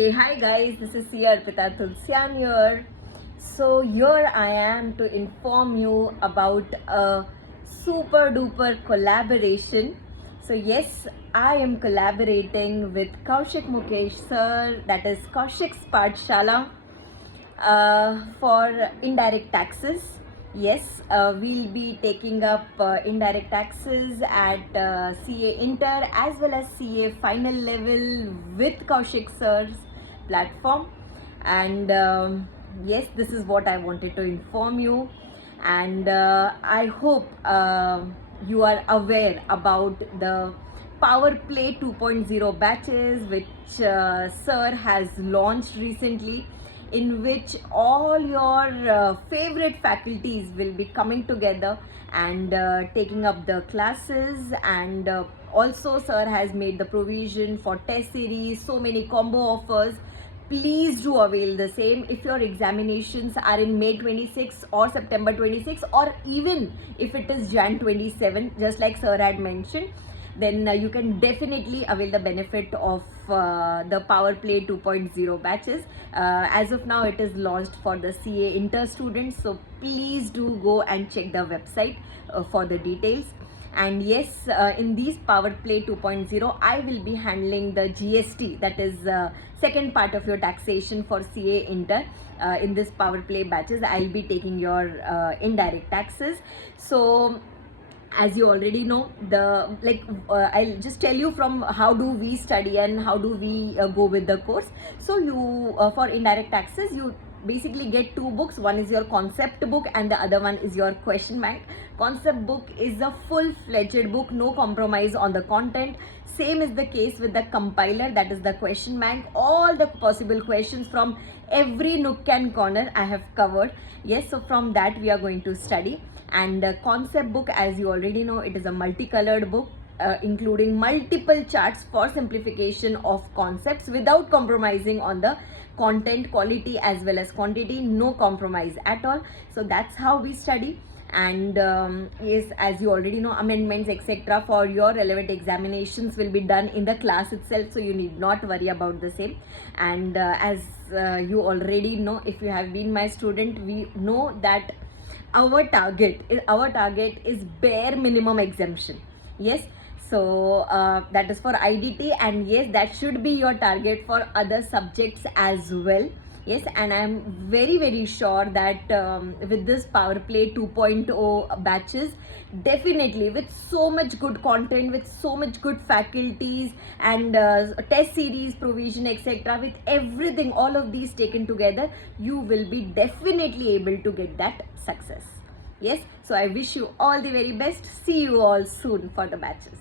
Hey, hi guys, this is Sia Arpita Tulsian here. So, here I am to inform you about a super duper collaboration. So, yes, I am collaborating with Kaushik Mukesh sir, that is Kaushik's Pathshala, for indirect taxes. Yes, we'll be taking up indirect taxes at CA Inter as well as CA final level with Kaushik sir's platform. And yes, this is what I wanted to inform you. And I hope you are aware about the Power Play 2.0 batches which Sir has launched recently, in which all your favorite faculties will be coming together and taking up the classes. And also Sir has made the provision for test series, so many combo offers. Please do avail the same. If your examinations are in May 26 or September 26, or even if it is Jan 27, just like Sir had mentioned, then you can definitely avail the benefit of the Power Play 2.0 batches. As of now, it is launched for the CA Inter students, so please do go and check the website for the details. And yes, in these Power Play 2.0, I will be handling the GST, that is second part of your taxation for CA Inter. In this Power Play batches, I'll be taking your indirect taxes. So as you already know, I'll just tell you from how do we study and how do we go with the course. So you for indirect taxes, you basically get two books. One is your concept book and the other one is your question bank. Concept book is a full-fledged book, no compromise on the content. Same is the case with the compiler, that is the question bank. All the possible questions from every nook and corner I have covered. Yes, so from that we are going to study. And concept book, as you already know, it is a multicolored book including multiple charts for simplification of concepts without compromising on the content quality as well as quantity. No compromise at all. So that's how we study. And yes, as you already know, amendments etc for your relevant examinations will be done in the class itself, so you need not worry about the same. And as you already know, if you have been my student, we know that our target is bare minimum exemption. Yes, so that is for IDT, and yes, that should be your target for other subjects as well. Yes, and I'm very sure that with this Power Play 2.0 batches, definitely with so much good content, with so much good faculties and test series provision etc, with everything, all of these taken together, you will be definitely able to get that success. Yes, so I wish you all the very best. See you all soon for the batches.